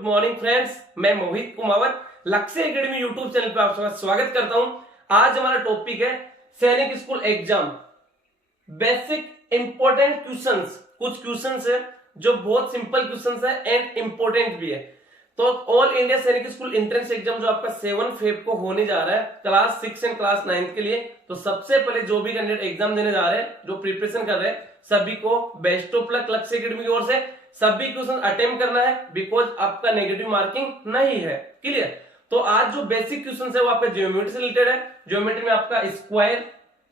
Good morning friends, मैं मोहित कुमावत लक्ष्य academy YouTube channel पे आपका स्वागत करता हूं। आज हमारा टॉपिक है सैनिक school exam basic important questions. कुछ क्वेश्चंस है जो बहुत सिंपल क्वेश्चंस है एंड इंपॉर्टेंट भी है। तो ऑल इंडिया सैनिक स्कूल एंट्रेंस एग्जाम जो आपका 7 फेब को होने जा रहा है क्लास 6 एंड क्लास 9 के लिए, तो सबसे पहले जो भी कैंडिडेट एग्जाम देने जा रहे हैं, जो प्रिपरेशन कर रहे हैं, सभी को बेस्ट ऑफ लक लक्ष्य एकेडमी की ओर से। सभी क्वेश्चन अटेम्प्ट करना है बिकॉज आपका नेगेटिव मार्किंग नहीं है। क्लियर? तो आज जो बेसिक क्वेश्चन है वो आपका ज्योमेट्री से रिलेटेड है। ज्योमेट्री में आपका square,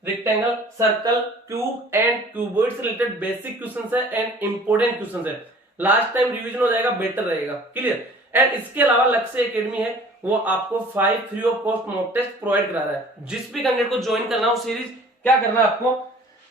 rectangle, circle, cube and cuboid से रिलेटेड बेसिक क्वेश्चन है एंड इंपॉर्टेंट क्वेश्चन है। लास्ट टाइम रिवीजन हो जाएगा, बेटर रहेगा। क्लियर? एंड इसके अलावा लक्ष्य एकेडमी है वो आपको 5 free of cost mock test provide करा रहा है। जिस भी कैंडिडेट को ज्वाइन करना है वो सीरीज क्या करना है आपको,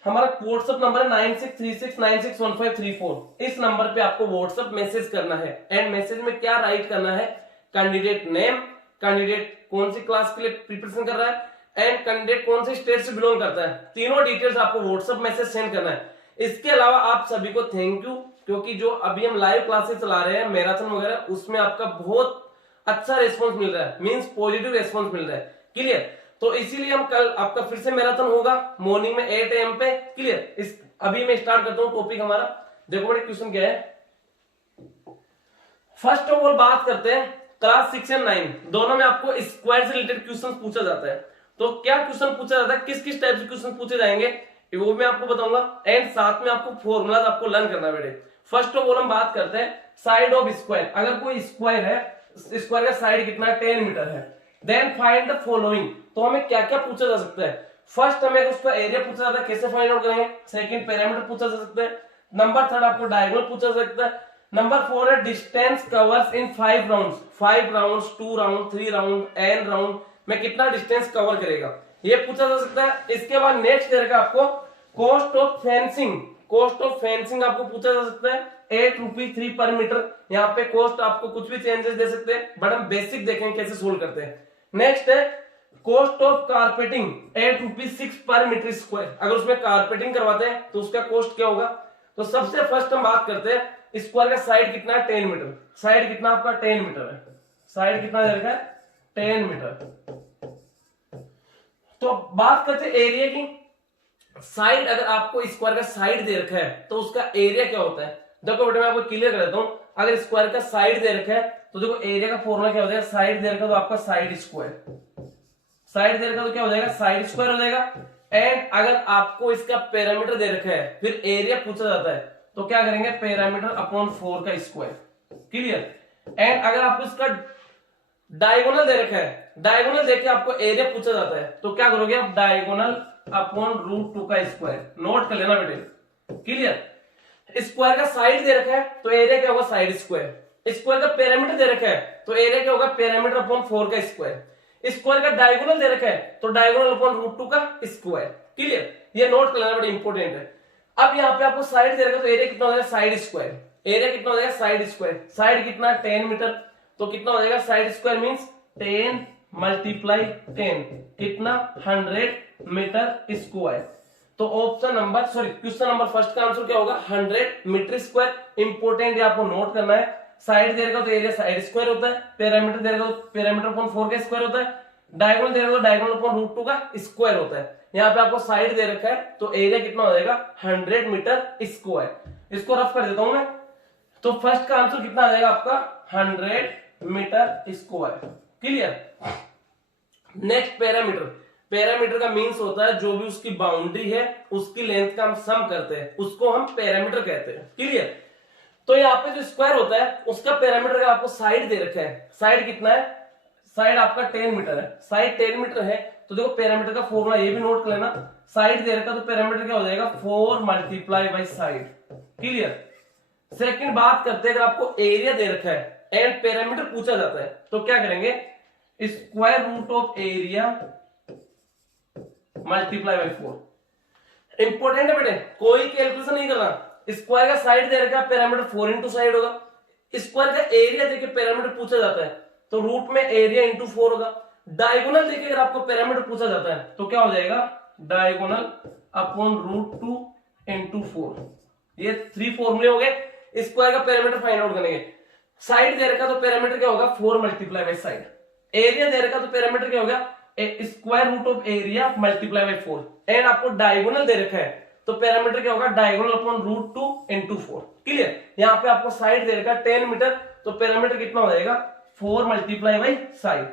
हमारा व्हाट्सएप नंबर है 9636961534। इस नंबर पे आपको व्हाट्सएप मैसेज करना है एंड मैसेज में क्या राइट करना है, कैंडिडेट नेम, कैंडिडेट कौन सी क्लास के लिए प्रिपरेशन कर रहा है एंड कैंडिडेट कौन सी स्टेट से बिलोंग करता है, तीनों डिटेल्स आपको व्हाट्सएप मैसेज सेंड करना है। इसके अलावा आप सभी को थैंक यू, क्योंकि जो अभी हम लाइव क्लासेस चला रहे हैं मैराथन वगैरह, उसमें आपका बहुत अच्छा रेस्पॉन्स मिल रहा है, मींस पॉजिटिव रेस्पॉन्स मिल रहा है। क्लियर? तो इसीलिए हम कल आपका फिर से मैराथन होगा मॉर्निंग में 8 AM पे। क्लियर? इस अभी मैं स्टार्ट करता हूं टॉपिक हमारा। देखो मेरे क्वेश्चन क्या है। फर्स्ट ऑफ ऑल बात करते हैं क्लास 6 एंड 9 दोनों में आपको स्क्वायर से रिलेटेड क्वेश्चन पूछा जाता है। तो क्या क्वेश्चन पूछा जाता है, किस किस टाइप से क्वेश्चन पूछे जाएंगे वो मैं आपको बताऊंगा एंड साथ में आपको फॉर्मूलाज आपको लर्न करना बेटे। फर्स्ट ऑफ ऑल हम बात करते हैं साइड ऑफ स्क्वायर। अगर कोई स्क्वायर है, स्क्वायर का साइड कितना है, 10 मीटर है। Then find the following. तो हमें क्या क्या पूछा जा सकता है। फर्स्ट हमें उसका एरिया पूछा जाता है, कैसे फाइंड आउट करेंगे। सेकंड पैरामीटर पूछा जा सकता है। नंबर थर्ड आपको डायगोनल पूछा जा सकता है। नंबर 4 है डिस्टेंस कवर्स इन 5 rounds. 5 rounds, 2 round, 3 round, n round में कितना डिस्टेंस कवर करेगा, ये पूछा जा सकता है। इसके बाद नेक्स्ट दे रखा आपको cost of fencing. Cost of fencing आपको पूछा जा सकता है, 8 रुपीज 3 पर मीटर। यहाँ पे कॉस्ट आपको कुछ भी चेंजेस दे सकते हैं, बट हम बेसिक देखेंगे कैसे सोल्व करते हैं। नेक्स्ट है cost of carpeting, 8 rupees 6 per metre square. अगर उसमें कारपेटिंग करवाते हैं तो उसका कॉस्ट क्या होगा। तो सबसे फर्स्ट हम बात करते हैं स्क्वायर का साइड कितना है, 10 मीटर। साइड कितना आपका 10 मीटर है। साइड कितना दे रखा है, 10 मीटर। तो बात करते हैं एरिया की। साइड अगर आपको स्क्वायर का साइड दे रखा है तो उसका एरिया क्या होता है। देखो बेटा मैं आपको क्लियर कर देता हूं। अगर स्क्वायर का साइड दे रखा है तो देखो एरिया का फॉर्मूला क्या हो जाएगा, साइड दे रखा तो आपका साइड स्क्वायर। साइड दे रखा तो क्या हो जाएगा, साइड स्क्वायर हो जाएगा। एंड अगर आपको इसका पैरामीटर दे रखा है, फिर एरिया पूछा जाता है, तो क्या करेंगे, पैरामीटर अपॉन 4 का स्क्वायर। क्लियर? एंड अगर आपको इसका डायगोनल दे रखा है, डायगोनल देके आपको एरिया पूछा जाता है, तो क्या करोगे आप, डायगोनल अपॉन √2 का स्क्वायर। नोट कर लेना बेटे। क्लियर? स्क्वायर का साइड दे रखा है तो एरिया क्या होगा, साइड स्क्वायर। स्क्वायर का पैरामीटर दे रखा है तो एरिया क्या होगा, पैरामीटर अपॉन 4 का स्क्वायर। स्क्वायर का डायगोनल दे रखा है तो डायगोनल अपॉन √2 का स्क्वायर। क्लियर? ये नोट कर लेना बड़ा इंपॉर्टेंट है। अब यहाँ पे आपको साइड दे रखा है तो एरिया कितना हो जाएगा, साइड स्क्वायर। एरिया कितना हो जाएगा, साइड स्क्वायर। साइड कितना 10 मीटर, तो कितना हो जाएगा, साइड स्क्वायर मींस 10 मल्टीप्लाई 10 कितना, 100 मीटर स्क्वायर। तो option number question number first का आंसर क्या होगा, 100 मीटर स्क्वायर। इंपोर्टेंट है, आपको नोट करना है। साइड दे रखा तो एरिया साइड स्क्वायर होता है, पैरामीटर दे रखा तो पैरामीटर अपॉन 4 का स्क्वायर होता है, डायगोनल दे रखा तो डायगोनल अपॉन √2 का स्क्वायर होता है। यहाँ पे आपको साइड दे रखा है तो एरिया कितना हो जाएगा, 100 मीटर स्क्वायर। इसको रफ कर देता हूं मैं। तो फर्स्ट का आंसर कितना आ जाएगा आपका, 100 metre square. Clear? Next parameter. Parameter का मीन्स होता है जो भी उसकी बाउंड्री है उसकी लेंथ का हम सम करते हैं, उसको हम पैरामीटर कहते हैं। क्लियर? तो यहाँ पे जो स्क्वायर होता है उसका पैरामीटर अगर आपको साइड दे रखा है, साइड कितना है, साइड आपका 10 मीटर है। साइड 10 मीटर है तो देखो पैरामीटर का फॉर्मूला ये भी नोट कर लेना। साइड दे रखा तो पैरामीटर क्या हो जाएगा, 4 multiply by side. Clear? Second बात करते हैं, अगर आपको एरिया दे रखा है एंड पैरामीटर पूछा जाता है तो क्या करेंगे, square root of area multiply by 4। Important है बेटे, कोई कैलकुलेशन नहीं करना। स्क्वायर का साइड दे रखा है, पैरामीटर 4 इंटू साइड होगा। स्क्वायर का एरिया देके पैरामीटर पूछा जाता है तो रूट में एरिया इंटू 4 होगा। डायगोनल देके अगर आपको पैरामीटर पूछा जाता है तो क्या हो जाएगा, डायगोनल अपॉन √2 इंटू 4। ये 3 फॉर्मूले हो गए स्क्वायर का पैरामीटर फाइंड आउट करने के। साइड दे रखा तो पैरामीटर क्या होगा 4 मल्टीप्लाई बाई साइड, एरिया दे रखा तो पैरामीटर क्या होगा square root of area multiply by 4, and आपको डायगोनल दे रखा है तो पैरामीटर क्या होगा diagonal upon root 2 into 4। Clear, यहाँ पे आपको साइड दे रखा 10 मीटर तो पैरामीटर कितना हो जाएगा 4 मल्टीप्लाई बाई साइड,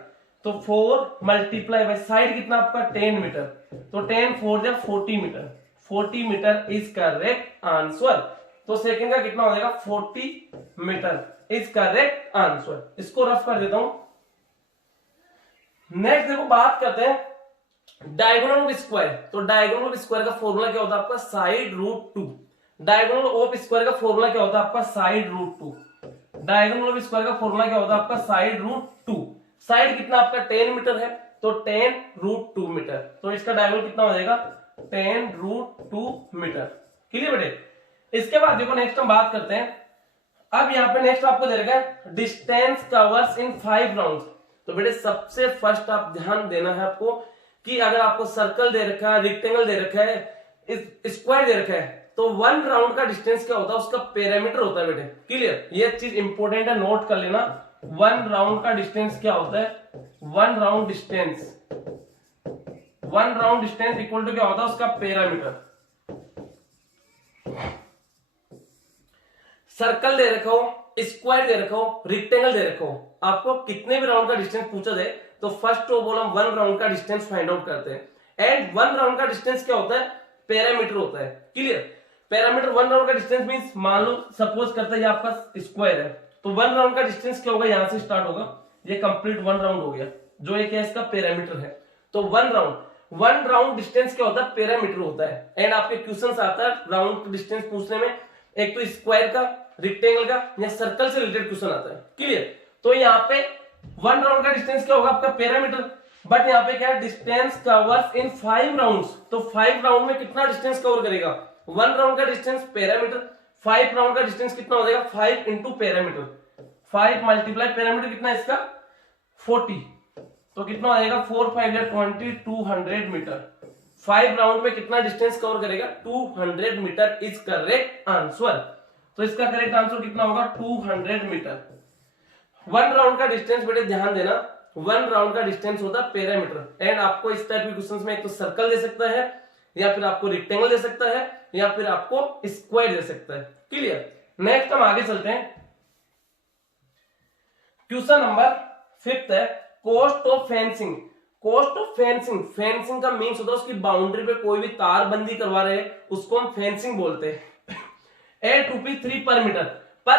तो 4 मल्टीप्लाई बाई साइड कितना आपका 10 मीटर, तो 10 4 या 40 metre, 40 metre is correct answer. तो सेकंड का कितना हो जाएगा 40 मीटर इज करेक्ट आंसर। इसको रफ कर देता हूं। नेक्स्ट देखो बात करते हैं डायगोनल ऑफ स्क्वायर। तो डायगोनल ऑफ स्क्वायर का फॉर्मूला क्या होता है आपका side root 2। Diagonal of square का फॉर्मूला क्या होता है आपका side root 2। Diagonal of square का फॉर्मूला क्या होता है आपका साइड रूट 2। साइड कितना आपका 10 मीटर है तो 10 रूट 2 मीटर, तो इसका डायगोनल कितना हो जाएगा 10 रूट 2 मीटर। क्लियर बेटे। इसके बाद देखो नेक्स्ट हम बात करते हैं, अब यहाँ पे नेक्स्ट आपको दे रखा है डिस्टेंस कवर्स इन 5 राउंड्स। तो बेटे सबसे फर्स्ट आप ध्यान देना है आपको कि अगर आपको सर्कल दे रखा है, रेक्टेंगल दे रखा है, स्क्वायर दे रखा है, तो 1 राउंड का डिस्टेंस क्या होता है उसका पैरामीटर होता है बेटे। क्लियर, ये चीज इंपॉर्टेंट है, नोट कर लेना। 1 राउंड का डिस्टेंस क्या होता है 1 round distance, 1 round distance equal to क्या होता है उसका पैरामीटर। सर्कल दे रखा हो, स्क्वायर दे रखा हो, रेक्टेंगल दे रखा हो, आपको कितने भी राउंड का डिस्टेंस पूछा जाए तो फर्स्ट ऑफ ऑल हम 1 राउंड का डिस्टेंस फाइंड आउट करते हैं। एंड 1 राउंड का डिस्टेंस क्या होता है पैरामीटर होता है। क्लियर, पैरामीटर 1 राउंड का डिस्टेंस मींस मान लो सपोज करते हैं ये आपका स्क्वायर है तो 1 राउंड का डिस्टेंस क्या होगा यहां से स्टार्ट होगा, ये कंप्लीट 1 राउंड हो गया जो ये क्या इसका पैरामीटर है। तो 1 राउंड डिस्टेंस क्या होता है पैरामीटर होता है। एंड आपके क्वेश्चंस आता है राउंड डिस्टेंस पूछने में एक तो स्क्वायर का, रेक्टेंगल का या सर्कल से रिलेटेड क्वेश्चन आता है। क्लियर, तो यहाँ पे 1 राउंड का डिस्टेंस क्या होगा आपका पैरामीटर, बट यहाँ पे क्या है डिस्टेंस कवर्स इन 5 राउंड्स। तो 5 राउंड में कितना डिस्टेंस कवर करेगा 1 राउंड का डिस्टेंस पैरामीटर, 5 राउंड का डिस्टेंस कितना हो जाएगा 5 इंटू पैरामीटर, 5 मल्टीप्लाई पैरामीटर कितना है इसका 40, तो कितना हो जाएगा 4 5 20 200 मीटर। 5 राउंड में कितना डिस्टेंस कवर करेगा 200 मीटर इज करेक्ट आंसर। तो इसका करेक्ट आंसर कितना होगा 200 मीटर। 1 राउंड का डिस्टेंस बेटे ध्यान देना 1 राउंड का डिस्टेंस होता है पैरामीटर। एंड आपको इस टाइप के क्वेश्चंस में एक तो सर्कल दे सकता है या फिर आपको रेक्टेंगल दे सकता है या फिर आपको स्क्वायर दे सकता है। क्लियर, नेक्स्ट हम आगे चलते हैं। क्वेश्चन नंबर 5 है cost of fencing. Cost of fencing, fencing का मीन्स होता है उसकी बाउंड्री पे कोई भी तार बंदी करवा रहे हैं उसको हम फेंसिंग बोलते हैं। 8 रुपीज 3 पर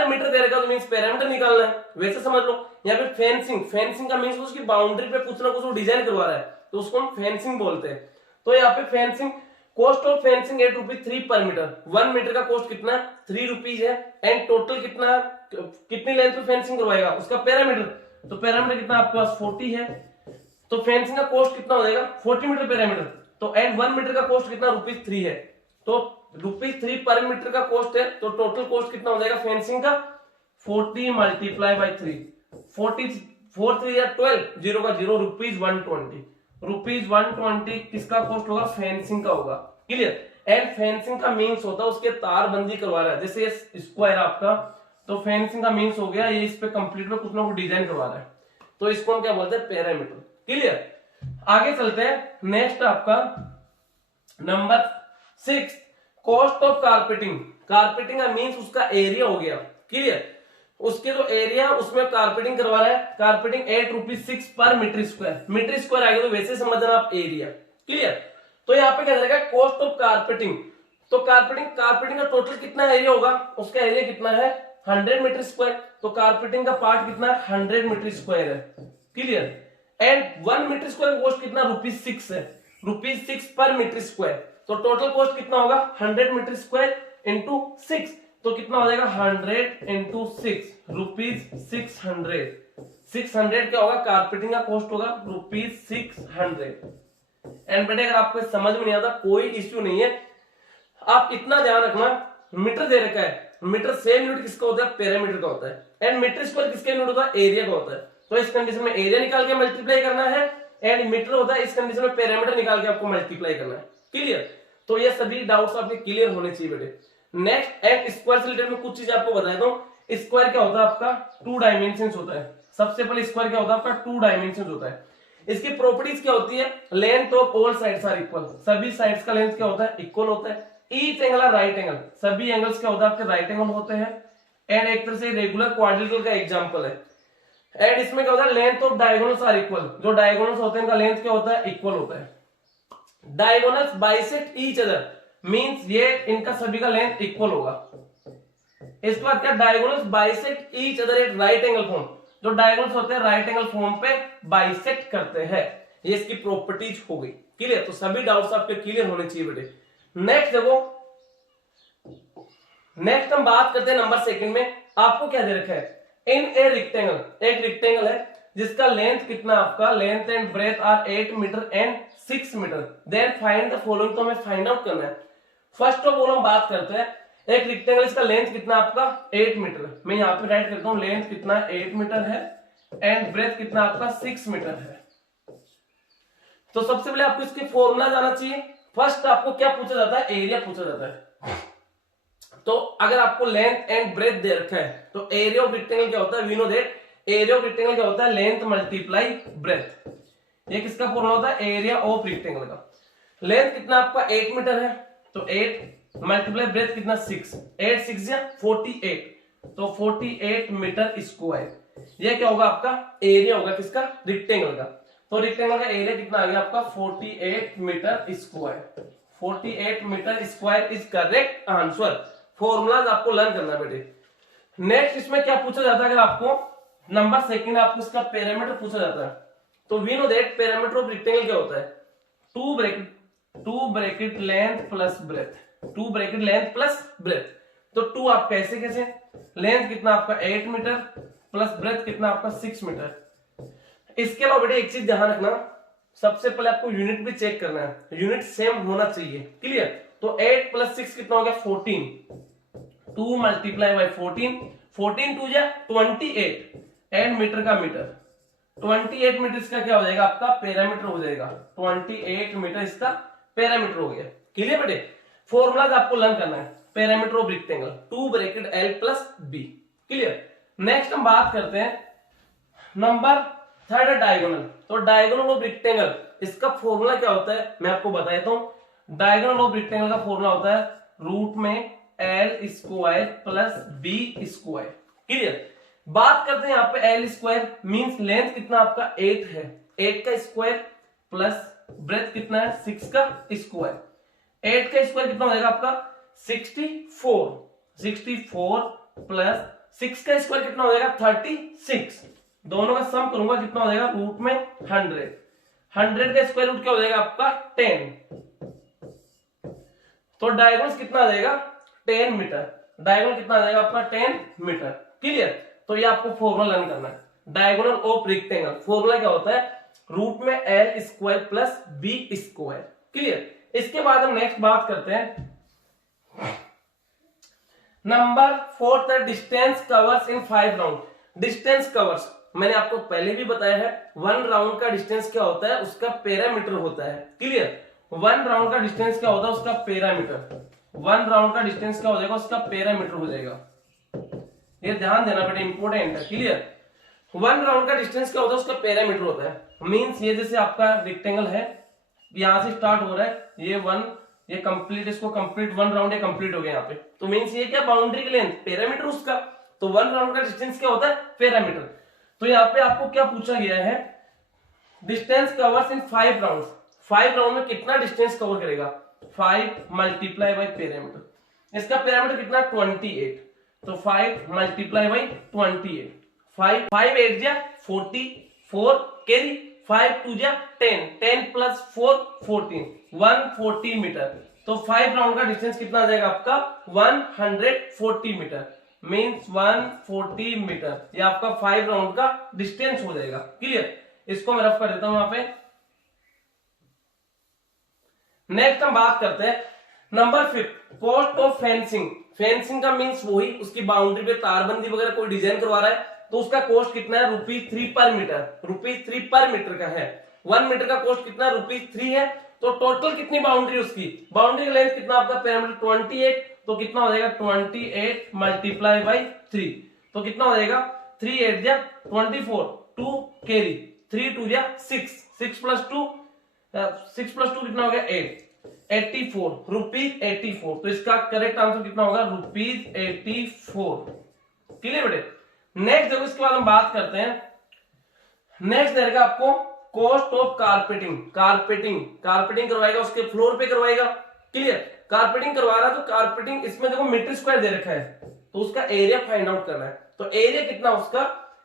मीटर दे रखा तो मीन्स पैरामीटर निकालना है, वैसे समझ लो। यहाँ पे फेंसिंग का मीन्स उसकी बाउंड्री पे कुछ ना कुछ वो डिजाइन करवा रहा है तो उसको हम फेंसिंग बोलते हैं। तो यहाँ पे fencing, cost of fencing 8 rupees 3 पर मीटर। 1 मीटर का कॉस्ट कितना है 3 रुपीज है। एंड टोटल कितना, कितनी लेंथ पे फेंसिंग करवाएगा उसका पैरामीटर, तो पैरामीटर कितना आपके पास 40 है, तो फेंसिंग का कॉस्ट कितना हो जाएगा 40 मीटर पैरामीटर। तो एंड 1 मीटर का कॉस्ट कितना ₹3 है, तो ₹3 पर मीटर का कॉस्ट है, तो टोटल कॉस्ट कितना हो जाएगा फेंसिंग का 40 मल्टीप्लाई बाई 3, 40 4 3 या 12, 0 का 0, ₹120 किसका कॉस्ट होगा फेंसिंग का होगा। क्लियर, एंड फेंसिंग का मीन्स होता है उसके तार बंदी करवा रहा है, जैसे ये स्क्वायर आपका, तो फेंसिंग का मीन्स हो गया ये इस पे कंप्लीट में कुछ ना कुछ डिजाइन करवा रहा है, तो इसको हम क्या बोलते हैं पैरामीटर। क्लियर, आगे चलते हैं। नेक्स्ट आपका number 6 cost of carpeting. Carpeting का मीन्स उसका एरिया हो गया। क्लियर, उसके जो एरिया उसमें कारपेटिंग करवा रहा है, carpeting 8 rupees 6 per metre square. Metre square आगे तो वैसे समझना आप एरिया। क्लियर, तो यहाँ पे क्या रहेगा कॉस्ट ऑफ कारपेटिंग। तो कारपेटिंग का टोटल कितना एरिया होगा, उसका एरिया कितना है 100 मीटर स्क्वायर, तो कारपेटिंग का पार्ट कितना है 100 मीटर स्क्वायर है। Clear, and 1 metre square cost कितना ₹6 है, ₹6 पर मीटर स्क्वायर, तो टोटल कॉस्ट कितना होगा 100 मीटर स्क्वायर इंटू 6, तो कितना हो जाएगा 100 इंटू 6 ₹600। 600 क्या होगा कारपेटिंग का कॉस्ट होगा ₹600। एंड बेटे अगर आपको समझ में नहीं आता कोई इश्यू नहीं है, आप इतना ध्यान रखना मीटर दे रखा है, मीटर सेम यूनिट किसका होता है पैरामीटर का होता है, एंड मीटर स्क्वायर किसका यूनिट होता है एरिया का होता है। तो इस कंडीशन में एरिया निकाल के मल्टीप्लाई करना है, एंड मीटर होता है इस कंडीशन में पैरामीटर निकाल के आपको मल्टीप्लाई करना है। क्लियर, तो ये सभी डाउट्स आपके क्लियर होने चाहिए बेटे। नेक्स्ट, एंड स्क्वायर से रिलेटेड में कुछ चीज आपको बताया हूं। स्क्वायर क्या होता है आपका 2 डायमेंशन होता है। सबसे पहले स्क्वायर क्या होता है आपका 2 डायमेंशन होता है। इसकी प्रॉपर्टीज क्या होती है, length of all sides are equal, सभी साइड्स का लेंथ क्या होता है इक्वल होता है। Each angle are right angle, सभी एंगल्स क्या होता है आपके राइट एंगल होते हैं। एंड एक तरह से रेगुलर क्वाड्रिलेटरल का एग्जांपल है। एंड इसमें क्या होता है length of diagonals are equal, जो डायगोनल्स होते हैं इनका लेंथ क्या होता है इक्वल होता है। Diagonals bisect each other means ये इनका सभी का लेंथ इक्वल होगा। इसके बाद क्या diagonals bisect each other at right angle form, जो डायगोनल्स होते हैं राइट एंगल फॉर्म पे बाइसेक्ट करते हैं। ये इसकी प्रॉपर्टीज हो गई क्लियर। तो सभी डाउट्स आपके क्लियर होने चाहिए बेटे। नेक्स्ट देखो, नेक्स्ट हम बात करते हैं नंबर सेकंड में। आपको क्या दे रखा है, इन ए रेक्टेंगल, एक रेक्टेंगल है जिसका लेंथ कितना आपका length and breadth are 8 metre and 6 metre, then find the following. तो हमें फाइंड आउट करना है। फर्स्ट ऑफ ऑल हम बात करते हैं एक रेक्टेंगल, इसका लेंथ कितना आपका 8 मीटर, मैं यहां पे राइट करता हूं लेंथ कितना 8 मीटर है एंड ब्रेथ कितना आपका 6 मीटर है। तो सबसे पहले आपको इसके फॉर्मूला जाना चाहिए। फर्स्ट आपको क्या पूछा जाता है, एरिया पूछा जाता है। तो अगर आपको लेंथ एंड ब्रेथ दे रखा है तो एरिया ऑफ रेक्टेंगल क्या होता है, we know that area of rectangle क्या होता है लेंथ मल्टीप्लाई ब्रेथ। ये किसका फॉर्मूला होता है, एरिया ऑफ रेक्टेंगल का। लेंथ कितना आपका 8 मीटर है तो 8 मल्टीप्लाई ब्रेथ कितना 6, 8 6 या 48, तो 48 मीटर स्क्वायर। ये क्या होगा आपका एरिया होगा किसका रेक्टेंगल का। तो रेक्टेंगल का एरिया कितना आ गया आपका 48 metre square. 48 metre square is correct answer. Formulas आपको लर्न करना बेटे। नेक्स्ट इसमें क्या पूछा जाता है, अगर आपको नंबर सेकंड आपको इसका पैरामीटर पूछा जाता है तो we know that parameter of rectangle क्या होता है 2 bracket length plus breadth, 2 bracket length plus breadth. तो 2 आप कैसे कैसे, लेंथ कितना आपका 8 मीटर प्लस ब्रेथ कितना आपका 6 मीटर। इसके अलावा बेटे एक चीज ध्यान रखना, सबसे पहले आपको यूनिट भी चेक करना है, यूनिट सेम होना चाहिए क्लियर। तो 8 प्लस 6 कितना हो गया 14, 2 मल्टीप्लाई बाई 14, 14 2 जा 28 एंड मीटर का मीटर, 28 मीटर इसका क्या हो जाएगा आपका पैरामीटर हो जाएगा। 28 मीटर इसका पैरामीटर हो गया क्लियर बेटे। फॉर्मूलाज आपको लर्न करना है, parameter of rectangle 2 bracket L plus B clear. Next हम बात करते हैं नंबर थर्ड डायगोनल। तो डायगोनल ऑफ रेक्टेंगल इसका फॉर्मूला क्या होता है मैं आपको बता देता हूं। डायगोनल ऑफ रेक्टेंगल का फॉर्मूला होता है रूट में L square plus B square clear. बात करते हैं यहाँ पे L स्क्वायर मींस लेंथ कितना आपका 8 है, 8 का स्क्वायर प्लस ब्रेथ कितना है 6 का स्क्वायर। 8 का स्क्वायर कितना हो जाएगा आपका 64, 64 प्लस 6 का स्क्वायर कितना हो जाएगा 36। दोनों का सम करूंगा कितना हो जाएगा रूट में 100, 100 का स्क्वायर रूट क्या हो जाएगा आपका 10। तो डायगोनल कितना आ जाएगा 10 मीटर, डायगोनल कितना आ जाएगा आपका 10 मीटर क्लियर। तो ये आपको फॉर्मूला लर्न करना है डायगोनल ऑफ रेक्टेंगल। फॉर्मूला क्या होता है रूट में L square plus B square clear. इसके बाद हम नेक्स्ट बात करते हैं नंबर 4 डिस्टेंस कवर्स इन 5 राउंड। डिस्टेंस कवर्स मैंने आपको पहले भी बताया है, 1 राउंड का डिस्टेंस क्या होता है उसका पैरामीटर होता है क्लियर। 1 राउंड का डिस्टेंस क्या होता है उसका पैरामीटर, 1 राउंड का डिस्टेंस क्या हो जाएगा उसका पैरामीटर हो जाएगा। ये ध्यान देना बेटा इंपॉर्टेंट है क्लियर। 1 राउंड का डिस्टेंस क्या होता है उसका पैरामीटर होता है। मींस ये जैसे आपका रेक्टेंगल है, यहां से स्टार्ट हो रहा है ये 1, ये कंप्लीट, इसको कंप्लीट 1 राउंड ये कंप्लीट हो गया यहाँ पे। तो मींस ये क्या बाउंड्री की लेंथ पैरामीटर उसका। तो 1 राउंड का डिस्टेंस क्या होता है पैरामीटर। तो यहाँ पे आपको क्या पूछा गया है डिस्टेंस कवर्स इन 5 राउंड्स। 5 राउंड में कितना डिस्टेंस कवर करेगा 5 मल्टीप्लाई बाई पैरामीटर। इसका पैरामीटर कितना 28, तो 5 मल्टीप्लाई बाई 28, 5 5 8 जा 44 कैरी 5 2 जा 10, 10 प्लस 4 14, 140 मीटर। तो 5 राउंड का डिस्टेंस कितना आ जाएगा आपका 140 मीटर मींस 140 मीटर। ये आपका 5 राउंड का डिस्टेंस हो जाएगा क्लियर। इसको मैं रफ कर देता हूं यहां पे। नेक्स्ट हम बात करते हैं number 5 cost of fencing. Fencing का मींस वही उसकी बाउंड्री पे तारबंदी वगैरह कोई डिजाइन करवा रहा है तो उसका कॉस्ट कितना है ₹3 पर मीटर, ₹3 पर मीटर का है। 1 मीटर का कॉस्ट कितना ₹3 है। तो टोटल कितनी बाउंड्री उसकी, बाउंड्री का लेंथ कितना आपका पैरामीटर 28, तो कितना हो जाएगा 28 मल्टीप्लाई बाई 3। तो कितना हो जाएगा 3 8 जा 24, 2 कैरी, 3 2 जा 6, 6 प्लस 2 कितना हो गया 8, 84 रुपीज 84। तो इसका करेक्ट आंसर कितना होगा रुपीज 84। क्लियर बेटे। नेक्स्ट देखो इसके बाद हम बात करते हैं, नेक्स्ट देगा आपको कॉस्ट ऑफ कारपेटिंग। कारपेटिंग करवाएगा, उसके फ्लोर पे करवाएगा। क्लियर। कारपेटिंग करवा रहा है तो कारपेटिंग इसमें देखो मीटर स्क्वायर दे रखा है, तो उसका एरिया फाइंड आउट करना है। तो एरिया कितना, उसका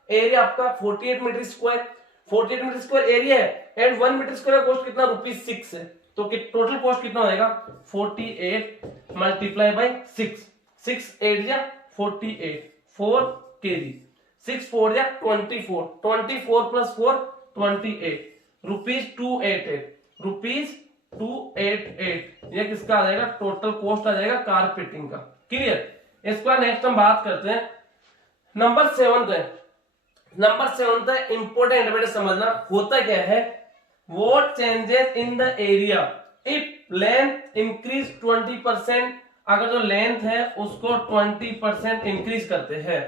एरिया आपका 48 metre square, 48 metre square area है एंड 1 मीटर स्क्वायर का कॉस्ट कितना ₹6 है। तो टोटल कॉस्ट कितना हो जाएगा 48 मल्टीप्लाई बाय 6, 6 8 जा 48, 4 केजी, 6 4 जा 24, 24 प्लस 4 28, रुपीज 288। ये किसका आ जाएगा, टोटल कॉस्ट आ जाएगा कारपेटिंग का। क्लियर। इसके बाद नेक्स्ट हम बात करते हैं नंबर 7 है। नंबर 7 है इंपोर्टेंट बेटे, समझना होता क्या है, what changes in the area if length increase 20%। अगर जो लेंथ है उसको 20% इंक्रीज करते हैं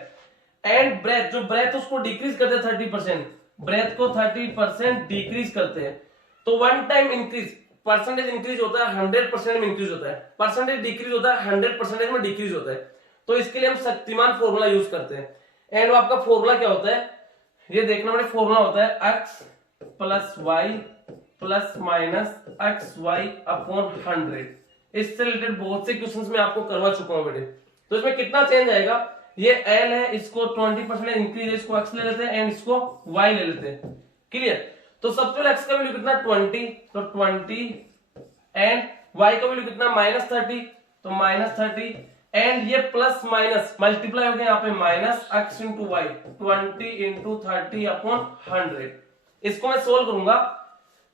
एंड ब्रेथ, जो ब्रेथ उसको डिक्रीज करते हैं 30%, ब्रेथ को 30% डिक्रीज करते हैं। तो one time increase, percentage increase होता है 100% में इंक्रीज होता है, परसेंटेज डिक्रीज होता है 100% में डिक्रीज होता है। तो इसके लिए हम शक्तिमान फॉर्मूला यूज करते हैं एंड वो आपका फॉर्मूला क्या होता है, ये देखना बड़े, फॉर्मूला होता है x plus y plus minus x y upon 100। इससे रिलेटेड बहुत से क्वेश्चंस में आपको करवा चुका हूं बेटे। तो इसमें कितना चेंज आएगा, ये l है, इसको 20% इंक्रीज है, इसको x ले लेते हैं एंड इसको y ले लेते हैं। क्लियर। तो सबसे पहले x का वैल्यू कितना 20, तो 20 एंड y का वैल्यू कितना -30, तो -30 एंड ये प्लस माइनस मल्टीप्लाई हो गया यहाँ पे minus x into y, 20 into 30 upon 100। इसको मैं सोल्व करूंगा,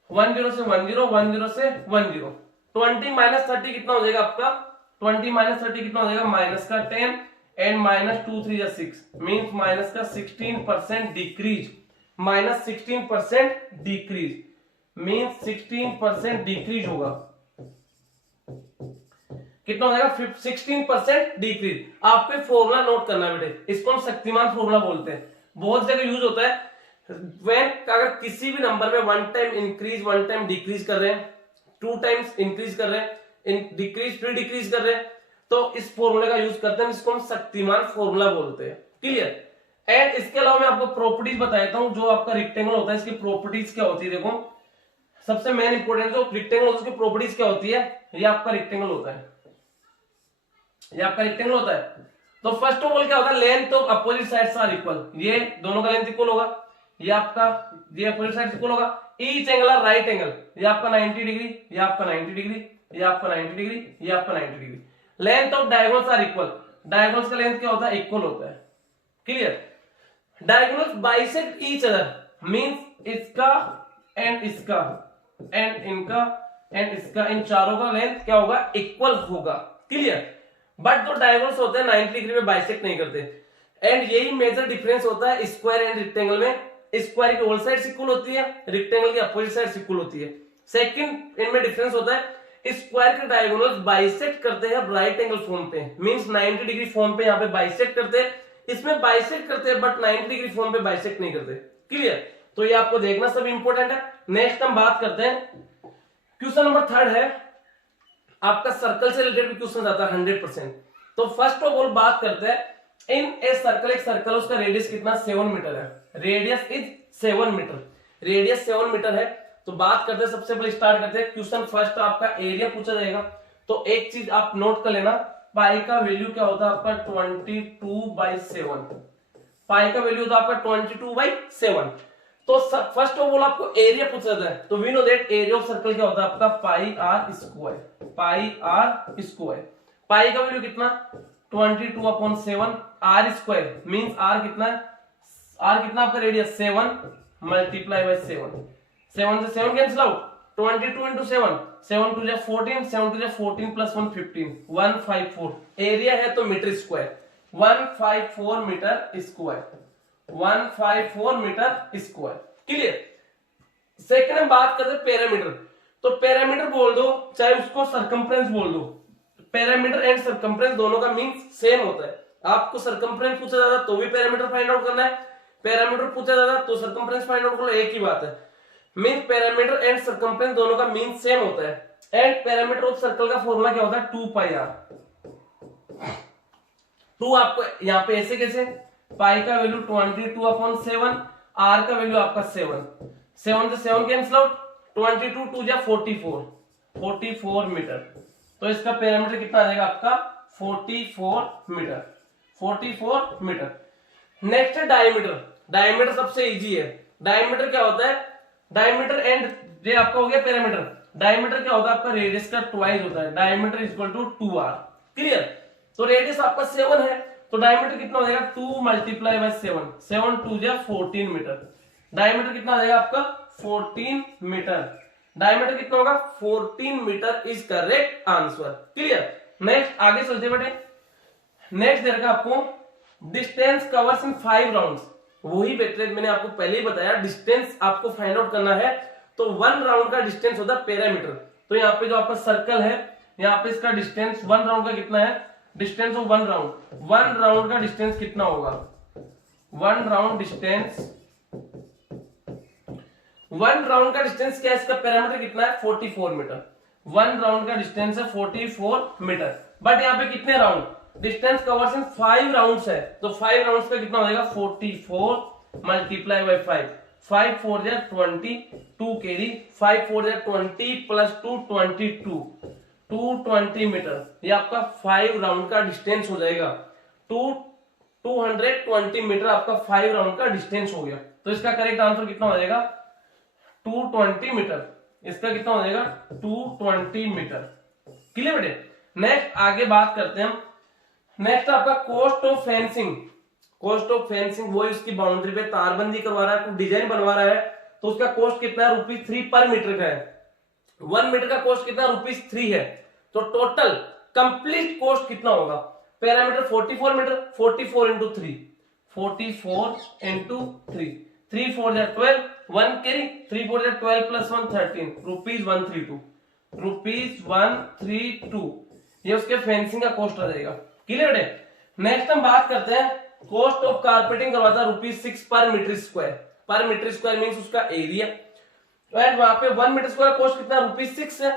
10 से 10, 10 से 10, 20 माइनस 30 कितना हो जाएगा आपका, 20 माइनस 30 कितना हो जाएगा माइनस का 10 एंड माइनस 2 3 6 मीन्स माइनस का 16% decrease, minus 16% decrease means 16% decrease होगा। कितना हो जाएगा 16% डिक्रीज। आपको फॉर्मूला नोट करना बेटे, इसको हम शक्तिमान फॉर्मूला बोलते हैं, बहुत जगह यूज होता है। व्हेन अगर किसी भी नंबर में 1 टाइम इंक्रीज 1 टाइम डिक्रीज कर रहे हैं, 2 टाइम्स इंक्रीज कर रहे हैं, डिक्रीज फिर डिक्रीज कर रहे हैं, तो इस फॉर्मूले का यूज करते हैं, इसको हम शक्तिमान फॉर्मूला बोलते हैं। क्लियर। एंड इसके अलावा मैं आपको प्रॉपर्टीज बताता हूं, जो आपका रेक्टेंगल होता है इसकी प्रॉपर्टीज क्या होती है। देखो सबसे मेन इंपोर्टेंट जो रेक्टेंगल होता है उसकी प्रॉपर्टीज क्या होती है, ये आपका रेक्टेंगल होता है, ये आपका रेक्टेंगल होता है। तो फर्स्ट ऑफ ऑल क्या होता है, length of opposite sides are equal, ये दोनों का लेंथ इक्वल होगा, ये आपका ये अपोजिट साइड्स इक्वल होगा। Each angle are right angle, ये आपका 90 डिग्री, ये आपका 90 डिग्री, ये आपका 90 डिग्री, ये आपका 90 degree. Length of diagonals are equal, diagonals का लेंथ क्या होता है, इक्वल होता है। Clear. Diagonals bisect each other means इसका एंड इसका एंड इनका एंड इसका, इन चारों का लेंथ क्या होगा, इक्वल होगा। क्लियर। बट जो डायगोनल्स होते हैं 90 डिग्री में बाइसेक्ट नहीं करते एंड यही मेजर डिफरेंस होता है स्क्वायर एंड रेक्टेंगल में। स्क्वायर की ऑल साइड्स इक्वल होती है, रेक्टेंगल की अपोजिट साइड्स इक्वल होती है। सेकंड इनमें डिफरेंस होता है, स्क्वायर के डायगोनल्स बाइसेक्ट करते हैं राइट एंगल फॉर्म पे, मींस 90 डिग्री फॉर्म पे यहाँ पे बाइसेक्ट करते हैं, इसमें बाइसेक्ट करते हैं बट 90 डिग्री फॉर्म पे बाइसेक्ट नहीं करते। क्लियर। तो ये आपको देखना सब इंपोर्टेंट है। नेक्स्ट हम बात करते हैं, क्वेश्चन नंबर 3 है आपका सर्कल से रिलेटेड क्वेश्चन आता है 100%। तो फर्स्ट ऑफ ऑल बात करते हैं, इन ए सर्कल, एक सर्कल उसका रेडियस कितना 7 मीटर है, radius is 7 metre, radius 7 metre है। तो बात करते हैं, सबसे पहले स्टार्ट करते हैं क्वेश्चन। फर्स्ट आपका एरिया पूछा जाएगा, तो एक चीज आप नोट कर लेना, पाई का वैल्यू क्या होता है आपका 22/7, पाई का वैल्यू होता है आपका 22/7। तो फर्स्ट ऑफ ऑल आपको एरिया पूछा जाता है, तो we know that area of circle क्या होता है आपका pi r square, pi r square. Pi का वैल्यू कितना 22/7, आर स्क्वायर मींस आर कितना है, आर कितना आपका रेडियस 7 मल्टीप्लाई बाय 7, 7 से 7 cancel out, 22 into 7, 7 2 14, 7 2 14 plus 1 15, 154। Area है तो metre square, 154 metre square, 154 metre square. Clear. Second हम बात करते हैं पैरामीटर। तो पैरामीटर बोल दो चाहे उसको सरकमफ्रेंस बोल दो, पैरामीटर एंड सरकमफ्रेंस दोनों का मीन्स सेम होता है। आपको सरकमफ्रेंस पूछा जाता तो भी पैरामीटर फाइंड आउट करना है, पैरामीटर पूछा जाता तो सरकमफ्रेंस फाइंड आउट करना, एक ही बात है। मीन पैरामीटर एंड सरकमफ्रेंस दोनों का मीन सेम होता है। एंड पैरामीटर ऑफ सर्कल का फॉर्मूला क्या होता है, 2 पाई आर। 2 आपको यहाँ पे ऐसे कैसे, पाई का वैल्यू 22/7, आर का वैल्यू आपका 7 से 7 कैंसिल आउट, 22 2 जा 44 मीटर। तो इसका पैरामीटर कितना आ जाएगा आपका 44 मीटर। नेक्स्ट है डायमीटर। डायमीटर सबसे इजी है। डायमीटर क्या होता है, डायमीटर एंड ये आपका हो गया पैरामीटर। डायमीटर क्या होता है आपका रेडियस का ट्वाइस होता है, diameter equal to 2r। Clear. तो रेडियस आपका 7 है तो डायमीटर कितना हो जाएगा 2 × 7, 7 2 जा 14 मीटर। डायमीटर कितना आ जाएगा आपका 14 मीटर। डायमीटर कितना होगा 14 metre is correct answer. Clear. Next आगे चलते बेटे। नेक्स्ट दे रखा आपको डिस्टेंस कवर्स इन 5 राउंड्स। वही बेटे मैंने आपको पहले ही बताया, डिस्टेंस आपको फाइंड आउट करना है तो 1 राउंड का डिस्टेंस होता है पैरामीटर। तो यहाँ पे जो आपका सर्कल है यहाँ पे इसका डिस्टेंस 1 राउंड का कितना है, डिस्टेंस ऑफ 1 राउंड। 1 राउंड का डिस्टेंस कितना होगा, 1 राउंड डिस्टेंस, 1 राउंड का डिस्टेंस क्या है, इसका पैरामीटर कितना है 44 मीटर। 1 राउंड का डिस्टेंस है 44 मीटर। बट यहाँ पे कितने राउंड, डिस्टेंस कवर्स इन 5 राउंड्स है तो 5 राउंड्स का कितना हो जाएगा 44 × 5। 5 4 जा 20, 2 कैरी, 5 4 जा 20 प्लस 2 22, 220 मीटर। ये आपका 5 राउंड का डिस्टेंस हो जाएगा। 220 मीटर आपका 5 राउंड का डिस्टेंस हो गया। तो इसका करेक्ट आंसर कितना हो जाएगा 220 मीटर। इसका कितना हो जाएगा 220 मीटर। क्लियर बेटे। नेक्स्ट आगे बात करते हैं हम। नेक्स्ट आपका cost of fencing. Cost of fencing वो उसकी बाउंड्री पे तारबंदी करवा रहा है, कोई डिजाइन बनवा रहा है तो उसका कॉस्ट कितना है ₹3 पर मीटर का है। 1 मीटर का कॉस्ट कितना ₹3 है। तो टोटल कंप्लीट कॉस्ट कितना होगा, पैरामीटर 44 मीटर, 44 × 3, 44 × 3, 3 4 जा 12, 1 कैरी, 3 4 जा 12 प्लस 1 13, ₹132। ये उसके फेंसिंग का कॉस्ट आ जाएगा। क्लियर है। नेक्स्ट हम बात करते हैं कॉस्ट ऑफ कारपेटिंग करवाता ₹6 पर मीटर स्क्वायर। पर मीटर स्क्वायर मींस उसका एरिया। एंड वहां पे 1 मीटर स्क्वायर कॉस्ट कितना ₹6 है।